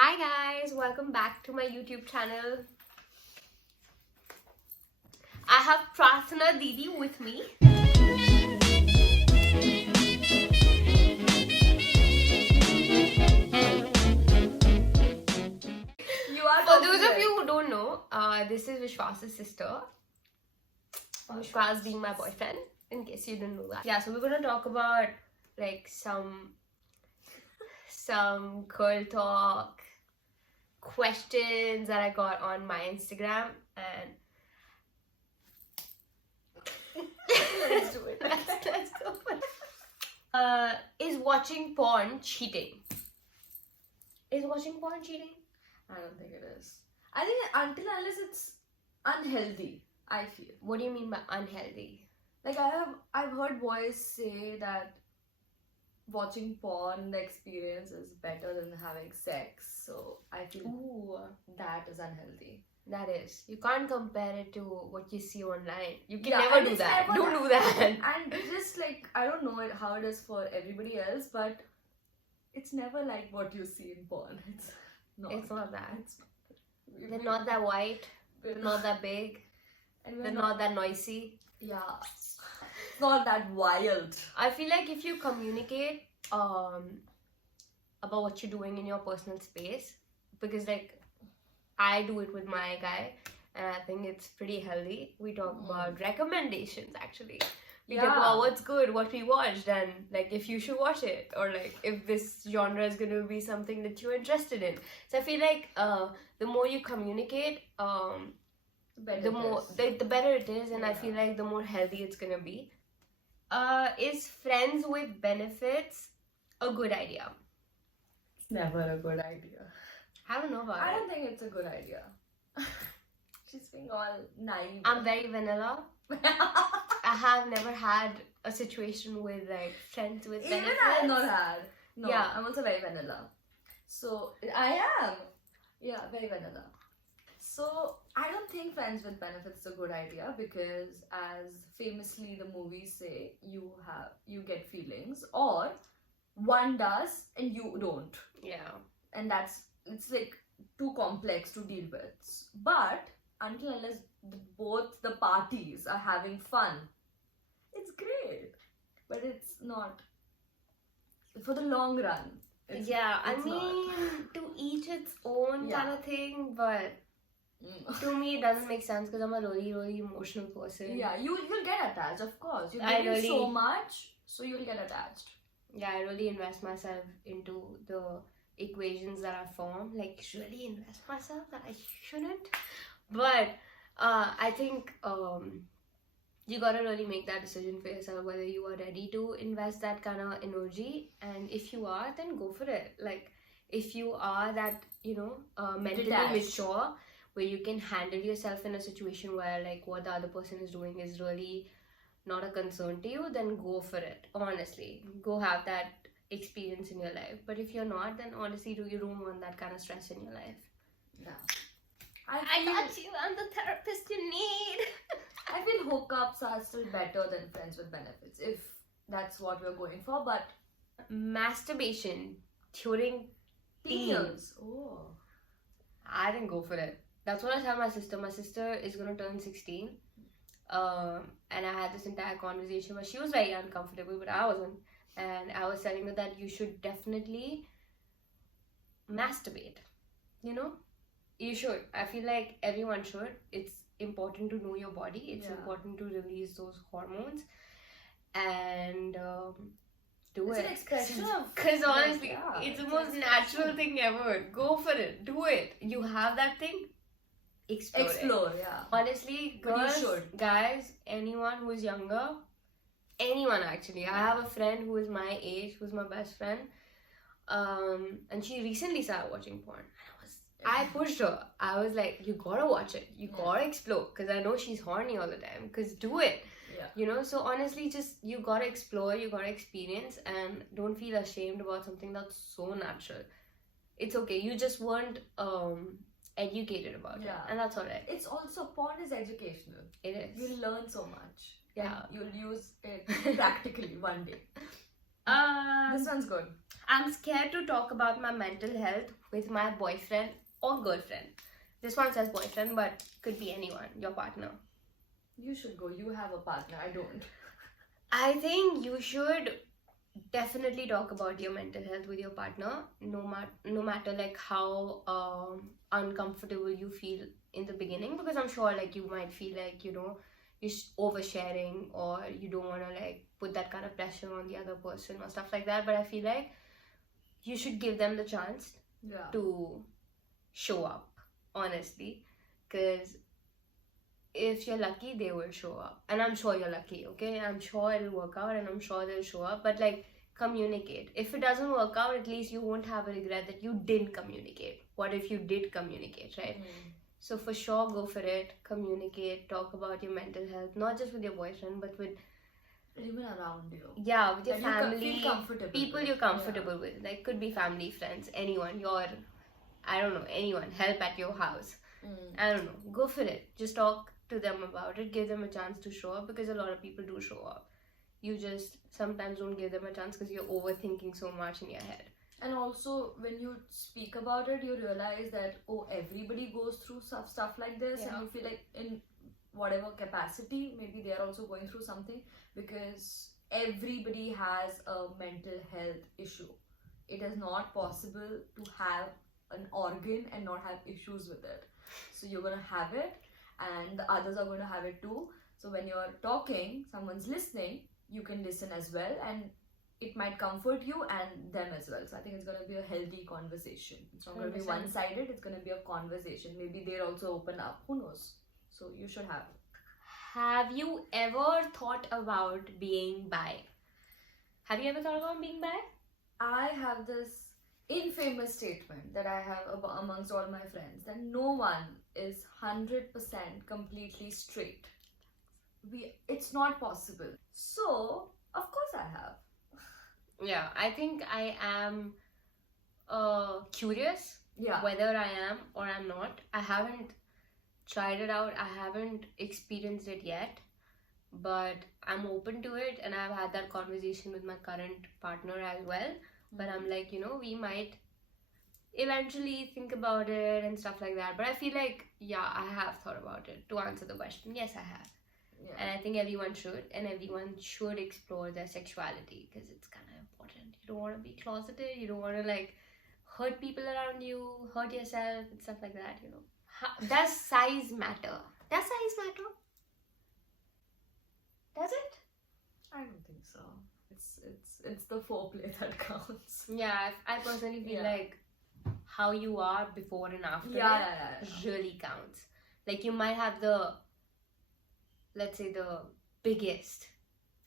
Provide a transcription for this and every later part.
Hi guys, welcome back to my YouTube channel. I have Prasana Didi with me. For those of you who don't know, this is Vishwas's sister. Vishwas being my boyfriend, in case you didn't know that. Yeah, so we're gonna talk about like some girl talk questions that I got on my Instagram, and let's do it. Let's go. Is watching porn cheating? Is watching porn cheating? I don't think it is. I think until unless it's unhealthy, I feel. What do you mean by unhealthy? Like I've heard boys say that watching porn, the experience is better than having sex. So I feel that is unhealthy. That is. You can't compare it to what you see online. You can Yeah, never and do it's that. never Don't do that. And just like, I don't know how it is for everybody else, but it's never like what you see in porn. It's not that. They're not that white. They're not that big. And They're not that noisy. Yeah. Not that wild. I feel like if you communicate about what you're doing in your personal space, because like I do it with my guy and I think it's pretty healthy. We talk about recommendations actually. We talk about what's good, what we watched, and like if you should watch it, or like if this genre is going to be something that you're interested in. So I feel like the more you communicate, the better it is, and I feel like the more healthy it's going to be. Is friends with benefits a good idea? It's never a good idea. I don't know about I it. don't think it's a good idea. She's being all naive. I'm very vanilla. I have never had a situation with like friends with benefits. Even I have not had. No, Yeah. I'm also very vanilla. So, I am. Yeah, very vanilla. So, I don't think friends with benefits is a good idea because, as famously the movies say, you get feelings, or one does and you don't. Yeah. And it's like too complex to deal with. But until unless both the parties are having fun, it's great. But it's not for the long run. I mean, to each its own kind of thing, but to me it doesn't make sense because I'm a really, really emotional person. Yeah, you'll get attached, of course. You I give really- so much, so you'll get attached. Yeah, I really invest myself into the equations that I form. Like, really invest myself that I shouldn't. But I think you gotta really make that decision for yourself whether you are ready to invest that kind of energy, and if you are, then go for it. Like, if you are that, mentally Detached. mature, where you can handle yourself in a situation where like what the other person is doing is really not a concern to you, then go for it. Honestly, go have that experience in your life. But if you're not, then honestly you don't want that kind of stress in your life. Yeah. I got you. I'm the therapist you need. I feel hookups are still better than friends with benefits, if that's what we're going for. But Masturbation during teens. Oh. I didn't go for it. That's what I tell my sister. My sister is gonna turn 16. And I had this entire conversation where she was very uncomfortable, but I wasn't. And I was telling her that you should definitely masturbate. You should. I feel like everyone should. It's important to know your body. It's important to release those hormones. And do It's it. an expression of... Because honestly, Yeah, it's the it's most an natural thing ever. Go for it. Do it. You have that thing. Explore it. Yeah. Honestly, But you girls, should. guys, anyone who is younger, anyone actually. I have a friend who is my age, who's my best friend, and she recently started watching porn. I pushed her. I was like, you gotta watch it. You gotta explore. Because I know she's horny all the time. Because do it. Yeah. So honestly, just you gotta explore, you gotta experience, and don't feel ashamed about something that's so natural. It's okay. You just weren't educated about it. And that's alright. It's also, porn is educational. It is. You'll learn so much. Yeah. And you'll use it practically one day. This one's good. I'm scared to talk about my mental health with my boyfriend or girlfriend. This one says boyfriend, but could be anyone, your partner. You should go. You have a partner. I don't. I think you should definitely talk about your mental health with your partner, no matter like how uncomfortable you feel in the beginning, because I'm sure like you might feel like, you know, you're oversharing, or you don't want to like put that kind of pressure on the other person or stuff like that. But I feel like you should give them the chance to show up, honestly, because if you're lucky, they will show up, and I'm sure you're lucky. Okay, I'm sure it'll work out, and I'm sure they'll show up. But like, communicate. If it doesn't work out, at least you won't have a regret that you didn't communicate. What if you did communicate, right? So for sure, go for it. Communicate. Talk about your mental health, not just with your boyfriend, but with even around you. Yeah, with your that family, you feel comfortable people with. You're comfortable with. Like, could be family, friends, anyone. I don't know, anyone. Help at your house. I don't know. Go for it. Just talk to them about it. Give them a chance to show up, because a lot of people do show up. You just sometimes don't give them a chance because you're overthinking so much in your head. And also, when you speak about it, you realize that, oh, everybody goes through stuff like this, and you feel like in whatever capacity, maybe they are also going through something, because everybody has a mental health issue. It is not possible to have an organ and not have issues with it. So you're going to have it, and the others are going to have it too. So when you're talking, someone's listening, you can listen as well, and it might comfort you and them as well. So I think it's going to be a healthy conversation. It's not going to be one-sided. It's going to be a conversation. Maybe they'll also open up. Who knows? So you should have. Have you ever thought about being bi? Have you ever thought about being bi? I have this infamous statement that I have amongst all my friends, that no one is 100% completely straight. It's not possible. So, of course I have. Yeah, I think I am curious whether I am or I'm not. I haven't tried it out. I haven't experienced it yet. But I'm open to it, and I've had that conversation with my current partner as well. But I'm like, you know, we might eventually think about it and stuff like that. But I feel like, I have thought about it. To answer the question, yes, I have. Yeah. And I think everyone should, and everyone should explore their sexuality, because it's kind of important. You don't want to be closeted. You don't want to like hurt people around you, hurt yourself, and stuff like that. You know, does size matter? Does size matter? Does it? I don't think so. It's the foreplay that counts. Yeah, I personally feel like how you are before and after really counts. Like, you might have the, let's say, the biggest.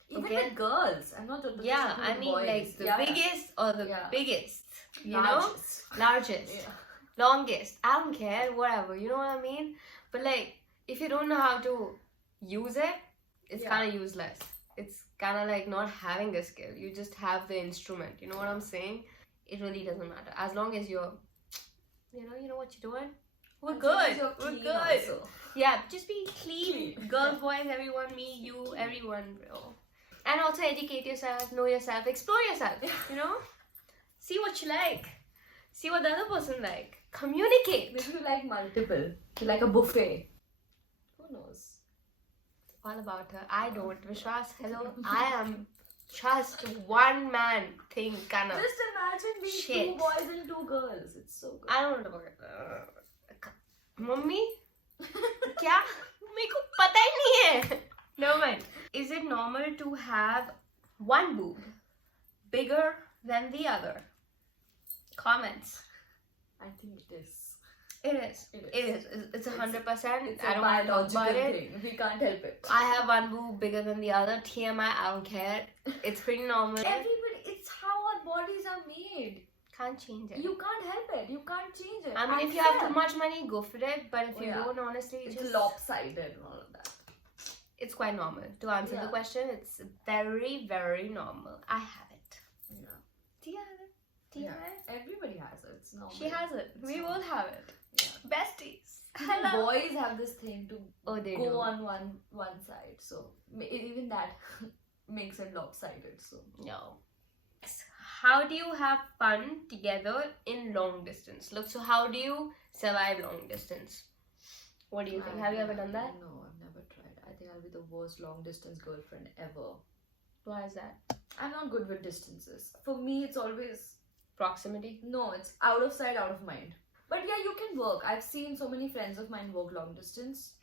Even the girls. I'm not talking about I mean boys. Like the biggest or the biggest. You largest. Know? Largest. Longest. I don't care, whatever. You know what I mean? But like, if you don't know how to use it, it's kind of useless. It's kind of like not having a skill. You just have the instrument. You know what I'm saying? It really doesn't matter. As long as you're, you know what you're doing. We're good. We're good. Also. Yeah, just be clean. Girls, boys, everyone, me, you, everyone, bro. And also educate yourself, know yourself, explore yourself. You know? See what you like. See what the other person like. Communicate. Maybe you like multiple. You like a buffet. Who knows? All about her. I don't. Vishwas, hello. I am just one man thing kind of. Just imagine being 2 boys and 2 girls. It's so good. I don't know about it. Mummy? क्या? मेरे को पता ही नहीं है. No mind. Is it normal to have one boob bigger than the other? Comments. I think it is. It is. It's 100%. It's a biological thing. We can't help it. I have one boob bigger than the other. TMI, I don't care. It's pretty normal. Everybody, it's how our bodies are made. Can't change it. You can't help it. You can't change it. I mean, if you have too much money, go for it. But if you don't, honestly, it's lopsided and all of that. It's quite normal. To answer the question, it's very, very normal. I have it. Yeah. Do you have it? Do you have it? Everybody has it. It's normal. She has it. We both have it. Yeah. Besties. Hello. Boys have this thing to go on one side. So even that makes it lopsided. So no. how do you have fun together in long distance? Look, so how do you survive long distance? What do you think? Have you ever done that? No, I've never tried. I think I'll be the worst long distance girlfriend ever. Why is that? I'm not good with distances. For me, it's always Proximity? no, it's out of sight, out of mind. But yeah, you can work. I've seen so many friends of mine work long distance.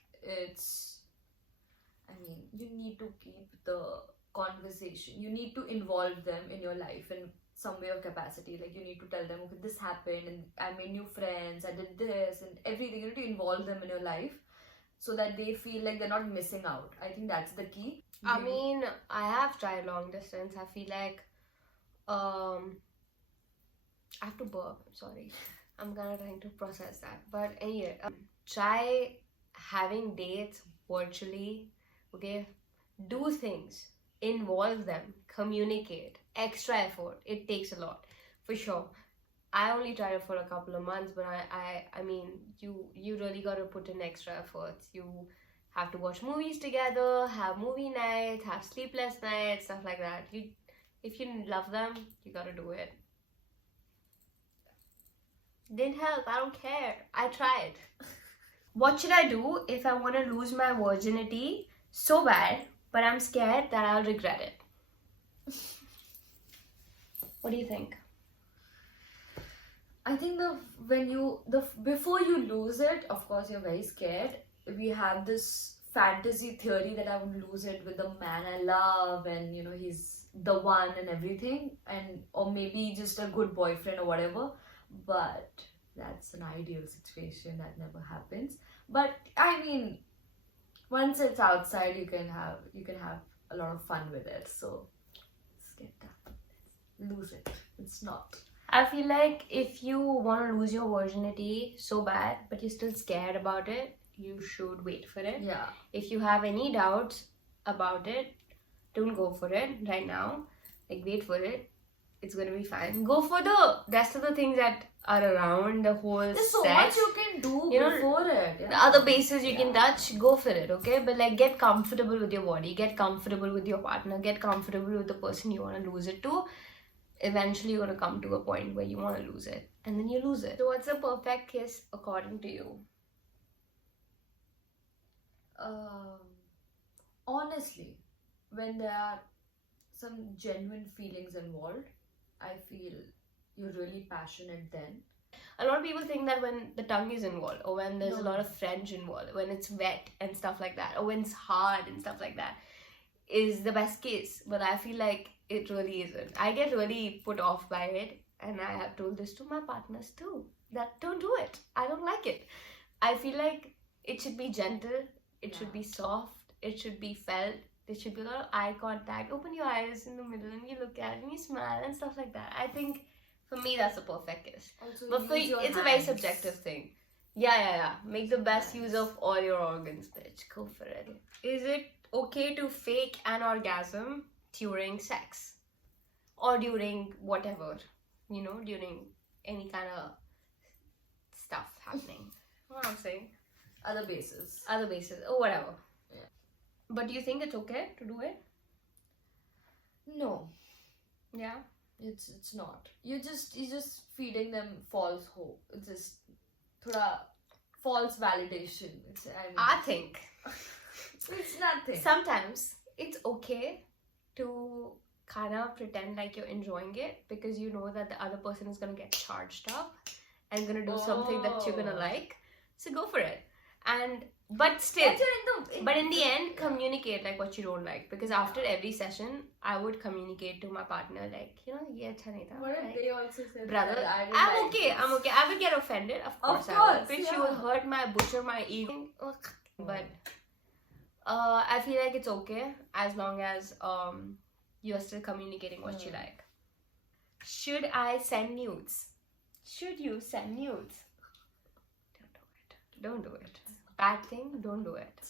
I mean, you need to keep the conversation. You need to involve them in your life in some way or capacity. Like you need to tell them, okay, this happened and I made new friends, I did this and everything. You need to involve them in your life so that they feel like they're not missing out. I think that's the key. I mean, I have tried long distance. I feel like I have to burp. I'm sorry. I'm kind of trying to process that. But anyway, try having dates virtually. Okay, do things, involve them, communicate, extra effort. It takes a lot, for sure. I only tried it for a couple of months, but I mean, you really gotta put in extra efforts. You have to watch movies together, have movie nights, have sleepless nights, stuff like that. If you love them, you gotta do it. Didn't help. I don't care. I tried. What should I do if I want to lose my virginity so bad, but I'm scared that I'll regret it? What do you think? I think before you lose it, of course you're very scared. We have this fantasy theory that I would lose it with the man I love, and you know he's the one and everything, and or maybe just a good boyfriend or whatever. But that's an ideal situation that never happens. But I mean, once it's outside, you can have a lot of fun with it. So let's get that. Let's lose it. It's not. I feel like if you want to lose your virginity so bad, but you're still scared about it, you should wait for it. Yeah. If you have any doubts about it, don't go for it right now. Like, wait for it. It's gonna be fine. Go for the rest of the things that are around, the whole There's so sex. much you can do You know, before it. Yeah. The other bases you can touch, go for it, okay? But like, get comfortable with your body, get comfortable with your partner, get comfortable with the person you want to lose it to. Eventually you're gonna come to a point where you want to lose it, and then you lose it. So what's a perfect kiss according to you? Honestly, when there are some genuine feelings involved, I feel you're really passionate then. A lot of people think that when the tongue is involved, or when there's a No. lot of French involved, when it's wet and stuff like that, or when it's hard and stuff like that, is the best kiss. But I feel like it really isn't. I get really put off by it, and I have told this to my partners too, that don't do it. I don't like it. I feel like it should be gentle, it should be soft, it should be felt, there should be a lot of eye contact. Open your eyes in the middle and you look at it and you smile and stuff like that. I think for me that's a perfect kiss. Also, But for use you, your it's a very hands. subjective thing. Yeah. Make the best use of all your organs, bitch. Go for it. Is it okay to fake an orgasm during sex? Or during whatever, during any kind of stuff happening. What I'm saying? Other bases. Other bases, or whatever. Yeah. But do you think it's okay to do it? No, Yeah. it's not. You're just feeding them false hope. It's just thoda false validation. I think It's nothing. sometimes it's okay to kind of pretend like you're enjoying it, because you know that the other person is going to get charged up and going to do something that you're going to like. So go for it. But still, but in the end, communicate like what you don't like, because after every session I would communicate to my partner like, ye acha nahi tha. What if Like, they also said brother, that I didn't I'm like okay. this? I'm okay. I would get offended, of course. I course, would. Bitch, yeah. you will hurt my butcher my ego. Ugh. But I feel like it's okay as long as you are still communicating what you like. Should I send nudes? Should you send nudes? Don't do it. Bad thing, don't do it.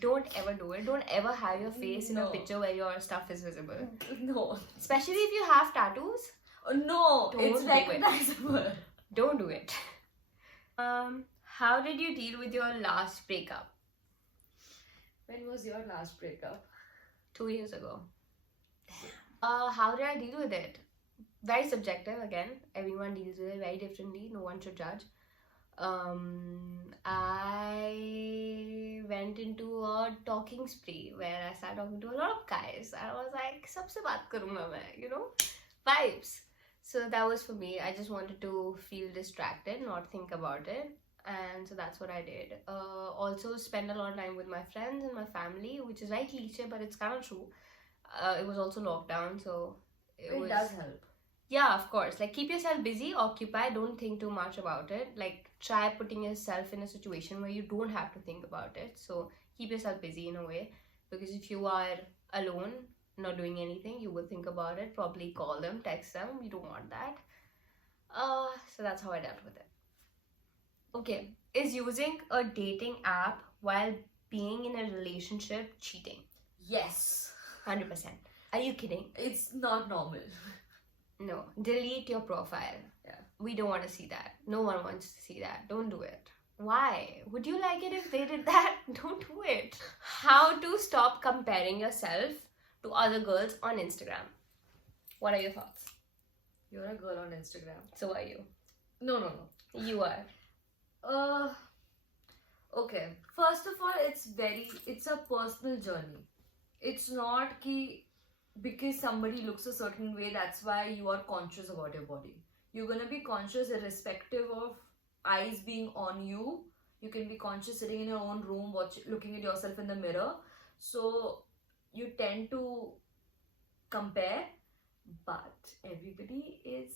Don't ever do it. Don't ever have your face in a No. picture where your stuff is visible. No. Especially if you have tattoos. No, Don't it's do it. recognizable. Don't do it. How did you deal with your last breakup? When was your last breakup? 2 years ago. How did I deal with it? very subjective again. Everyone deals with it very differently. No one should judge. I went into a talking spree where I started talking to a lot of guys. I was like, "Sabse baat karunga main," vibes. So that was for me. I just wanted to feel distracted, not think about it. And so that's what I did. Also spend a lot of time with my friends and my family, which is very cliche, but it's kind of true. It was also lockdown, so It does help. yeah, of course. Like, keep yourself busy, occupied, don't think too much about it. Like, try putting yourself in a situation where you don't have to think about it. So keep yourself busy in a way, because if you are alone, not doing anything, you will think about it. Probably call them, text them. You don't want that. So that's how I dealt with it. Okay, is using a dating app while being in a relationship cheating? Yes. 100%. Are you kidding? It's not normal. No, delete your profile. Yeah. We don't want to see that. No one wants to see that. Don't do it. Why? Would you like it if they did that? Don't do it. How to stop comparing yourself to other girls on Instagram? What are your thoughts? You're a girl on Instagram. So are you. No. You are. Okay. First of all, it's a personal journey. It's not ki because somebody looks a certain way, that's why you are conscious about your body. You're gonna be conscious irrespective of eyes being on you. You can be conscious sitting in your own room, looking at yourself in the mirror. So you tend to compare, but everybody is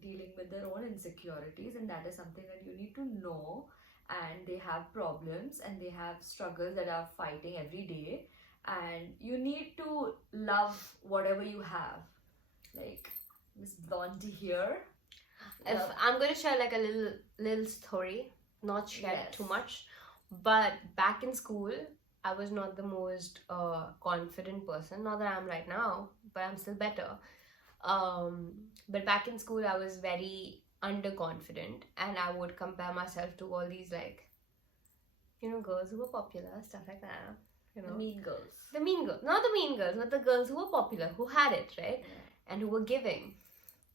dealing with their own insecurities, and that is something that you need to know. And they have problems and they have struggles that are fighting every day. And you need to love whatever you have. Like Miss Blondie here. If I'm gonna share like a little story, not share too much, but back in school, I was not the most confident person. Not that I'm right now, but I'm still better. But back in school, I was very underconfident, and I would compare myself to all these girls who were popular, stuff like that. The mean girls. The mean girls. Not the mean girls, but the girls who were popular, who had it, right? Yeah. And who were giving.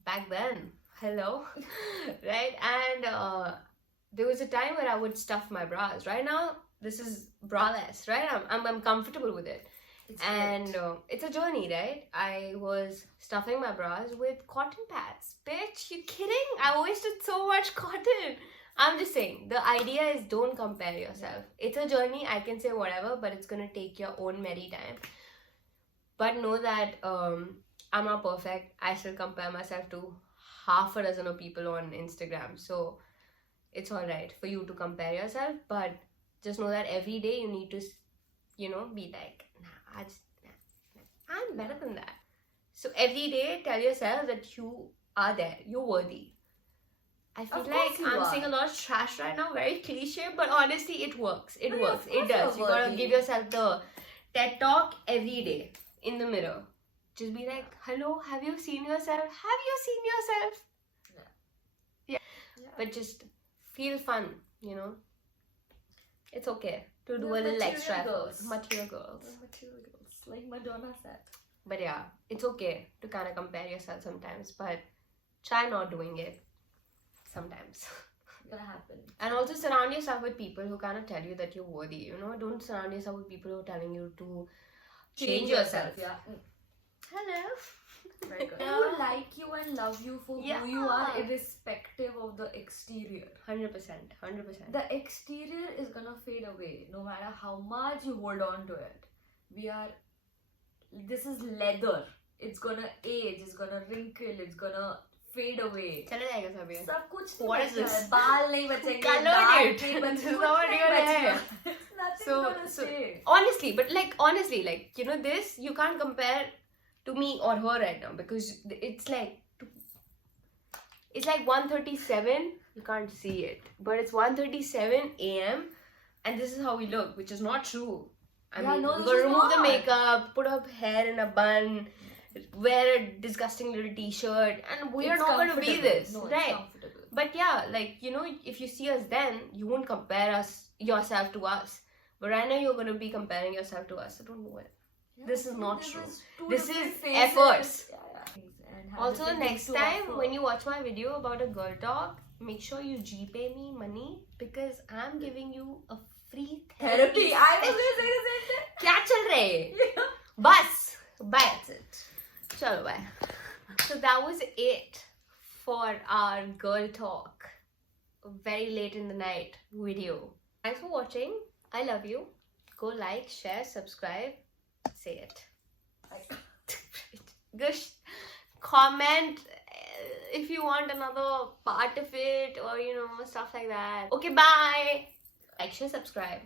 Back then. Hello? Right? And there was a time where I would stuff my bras. Right now, this is braless, right? I'm comfortable with it. It's a journey, right? I was stuffing my bras with cotton pads. Bitch, you kidding? I wasted so much cotton. I'm just saying, the idea is don't compare yourself. It's a journey, I can say whatever, but it's going to take your own merry time. But know that I'm not perfect. I still compare myself to half a dozen of people on Instagram. So it's alright for you to compare yourself, but just know that every day you need to, be like, I'm better than that. So every day tell yourself that you are there, you're worthy. I feel like I'm saying a lot of trash right now, very cliche, but honestly, it works. It works. It does. You gotta give yourself the TED Talk every day in the mirror. Just be like, hello, have you seen yourself? Have you seen yourself? Yeah. But just feel fun, It's okay to do a little extra effort. Material girls. Material girls, like Madonna said. But yeah, it's okay to kind of compare yourself sometimes, but try not doing it. Sometimes. It's gonna happen. And also surround yourself with people who kind of tell you that you're worthy, Don't surround yourself with people who are telling you to change yourself. Yeah. Hello. Very good. Who like you and love you for who you are, irrespective of the exterior. 100%. The exterior is gonna fade away, no matter how much you hold on to it. This is leather. It's gonna age, it's gonna wrinkle, it's gonna fade away. चले जाएगा सब ये. सब कुछ What is this? बाल नहीं बचेंगे. Colored it. This is not your hair. Nothing. Honestly, this you can't compare to me or her right now, because it's like 1:37. You can't see it, but it's 1:37 a.m. and this is how we look, which is not true. I mean, we're gonna remove the makeup, put up hair in a bun, wear a disgusting little t-shirt, and we're not going to be this, right? But yeah, if you see us then, you won't compare yourself to us. But right now you're going to be comparing yourself to us, so don't do it. This is not true. This is efforts. and have Also, different next things to time offer. when you watch my video about a girl talk, make sure you GPay me money because I'm giving you a free Therapy. I was session. going to say the same thing. क्या चल रहा है? Yeah. Bus. That's it. Chalo bye. So that was it for our girl talk. Very late in the night video. Thanks for watching. I love you. Go like, share, subscribe. Say it. Gush. Comment if you want another part of it or stuff like that. Okay, bye. Like, share, subscribe.